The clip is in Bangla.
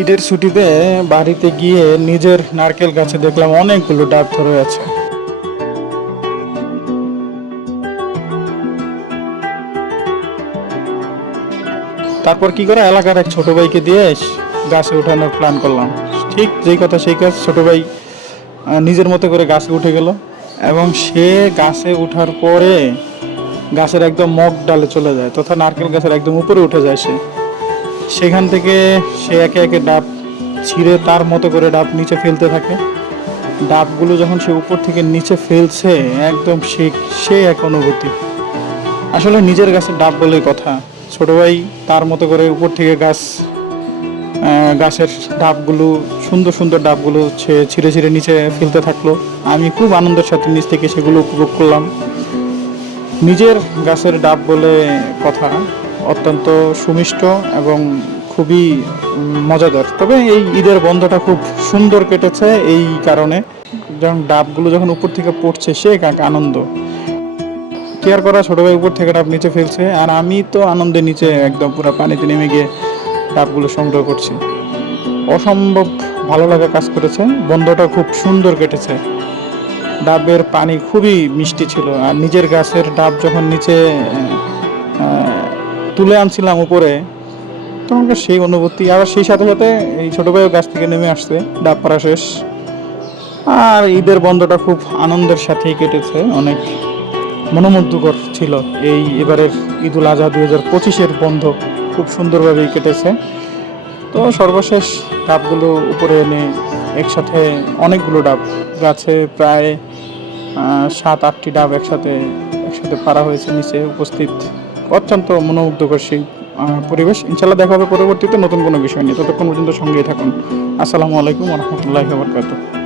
ঈদের ছুটিতে বাড়িতে গিয়ে নিজের নারকেল গাছে দেখলাম অনেকগুলো ডাব ধরে আছে। তারপর কি করে এলাকার এক ছোট ভাইকে দিয়ে গাছে ওঠানোর প্ল্যান করলাম। ঠিক যেই কথা সেই কাজ ছোট ভাই নিজের মতো করে গাছে উঠে গেল এবং সে গাছে ওঠার পরে গাছের একদম মগ ডালে চলে যায় তথা নারকেল গাছের একদম উপরে উঠে যায় সে। সেখান থেকে সে একে একে ডাব ছিঁড়ে তার মতো করে ডাব নিচে ফেলতে থাকে। ডাবগুলো যখন সে উপর থেকে নিচে ফেলছে, একদম সে সে এক অনুভূতি। আসলে নিজের গাছের ডাব বলেই কথা। ছোট ভাই তার মতো করে উপর থেকে গাছ গাছের ডাবগুলো, সুন্দর সুন্দর ডাবগুলো সে ছিঁড়ে ছিঁড়ে নিচে ফেলতে থাকল। আমি খুব আনন্দের সাথে নিচ থেকে সেগুলো উপভোগ করলাম। নিজের গাছের ডাব বলে কথা। অত্যন্ত সুমিষ্ট এবং খুবই মজাদার। তবে এই ঈদের বন্ধটা খুব সুন্দর কেটেছে এই কারণে। যখন ডাবগুলো যখন উপর থেকে পড়ছে, সে এক আনন্দ। কেয়ার করা ছোট ভাই উপর থেকে ডাব নিচে ফেলছে, আর আমি তো আনন্দে নিচে একদম পুরো পানিতে নেমে গিয়ে ডাবগুলো সংগ্রহ করছি। অসম্ভব ভালো লাগা কাজ করেছে, বন্ধটা খুব সুন্দর কেটেছে। ডাবের পানি খুবই মিষ্টি ছিল, আর নিজের গাছের ডাব যখন নিচে তুলে আনছিলাম উপরে তখনকার সেই অনুভূতি, আবার সেই সাথে সাথে এই ছোট ভাইও গাছ থেকে নেমে আসছে, ডাব পাড়া শেষ। আর ঈদের বন্ধটা খুব আনন্দের সাথেই কেটেছে, অনেক মনোমুগ্ধকর ছিল এই এবারের ঈদুল আজহা দুই হাজার পঁচিশের বন্ধ, খুব সুন্দরভাবেই কেটেছে। তো সর্বশেষ ডাবগুলো উপরে এনে একসাথে অনেকগুলো ডাব, গাছে প্রায় সাত আটটি ডাব একসাথে একসাথে পারা হয়েছে, নিচে উপস্থিত। অত্যন্ত মনোমুগ্ধকর সেই পরিবেশ। ইনশাল্লাহ দেখা হবে পরবর্তীতে নতুন কোনো বিষয় নিয়ে। ততক্ষণ পর্যন্ত সঙ্গেই থাকুন। আসসালামু আলাইকুম রহমতুল্লাহ বরকাতুহ।